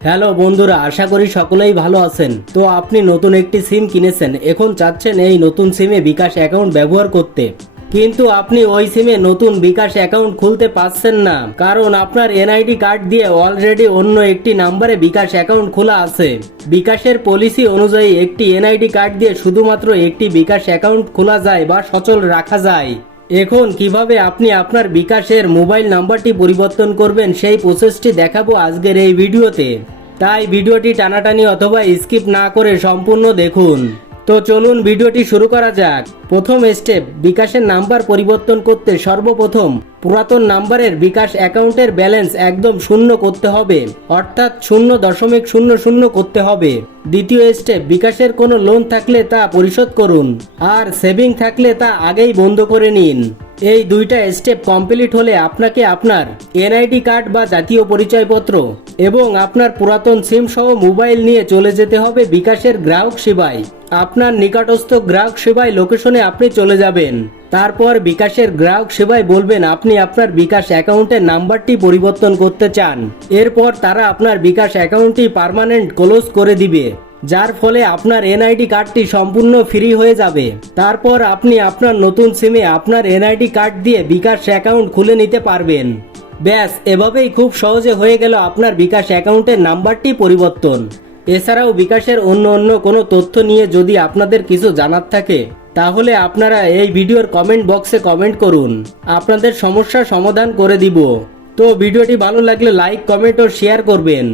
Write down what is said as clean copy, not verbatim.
Hello বন্ধুরা, আশা করি সকলেই ভালো আছেন। তো আপনি নতুন একটি সিম কিনেছেন, এখন চাচ্ছেন এই নতুন সিমে বিকাশ অ্যাকাউন্ট ব্যবহার করতে, কিন্তু আপনি ওই সিমে নতুন বিকাশ অ্যাকাউন্ট খুলতে পারছেন না, কারণ আপনার এনআইডি কার্ড দিয়ে অলরেডি অন্য একটি নাম্বারে বিকাশ অ্যাকাউন্ট খোলা আছে। বিকাশের পলিসি অনুযায়ী একটি এনআইডি কার্ড দিয়ে শুধুমাত্র একটি বিকাশ অ্যাকাউন্ট খোলা যায় বা সচল রাখা যায়। এখন কিভাবে আপনি আপনার বিকাশের মোবাইল নাম্বারটি পরিবর্তন করবেন সেই প্রসেসটি দেখাবো আজকের এই ভিডিওতে। তাই ভিডিওটি টানাটানি অথবা স্কিপ না করে সম্পূর্ণ দেখুন। তো চলুন ভিডিওটি শুরু করা যাক। প্রথম স্টেপ, বিকাশের নাম্বার পরিবর্তন করতে সর্বপ্রথম পুরাতন নাম্বারের বিকাশ অ্যাকাউন্টের ব্যালেন্স একদম শূন্য করতে হবে, অর্থাৎ 0.00 করতে হবে। দ্বিতীয় স্টেপ, বিকাশের কোনো লোন থাকলে তা পরিশোধ করুন, আর সেভিং থাকলে তা আগেই বন্ধ করে নিন। এই দুইটা স্টেপ কমপ্লিট হলে আপনাকে আপনার এনআইডি কার্ড বা জাতীয় পরিচয়পত্র এবং আপনার পুরাতন সিম সহ মোবাইল নিয়ে চলে যেতে হবে বিকাশের গ্রাহক সেবায়। আপনার নিকটস্থ গ্রাহক সেবায় লোকেশনে আপনি চলে যাবেন। তারপর বিকাশের গ্রাহক সেবায় বলবেন আপনি আপনার বিকাশ অ্যাকাউন্টের নাম্বারটি পরিবর্তন করতে চান। এরপর তারা আপনার বিকাশ অ্যাকাউন্টটি পার্মানেন্ট ক্লোজ করে দিবে, যার ফলে আপনার এনআইডি কার্ডটি সম্পূর্ণ ফ্রি হয়ে যাবে। তারপর আপনি আপনার নতুন সিমে আপনার এনআইডি কার্ড দিয়ে বিকাশ অ্যাকাউন্ট খুলে নিতে পারবেন। ব্যাস, এভাবেই খুব সহজে হয়ে গেল আপনার বিকাশ অ্যাকাউন্টের নাম্বারটি পরিবর্তন। এছাড়াও বিকাশের অন্য কোনো তথ্য নিয়ে যদি আপনাদের কিছু জানার থাকে, তাহলে আপনারা এই ভিডিওর কমেন্ট বক্সে কমেন্ট করুন, আপনাদের সমস্যার সমাধান করে দিব। তো ভিডিওটি ভালো লাগলে লাইক, কমেন্ট ও শেয়ার করবেন।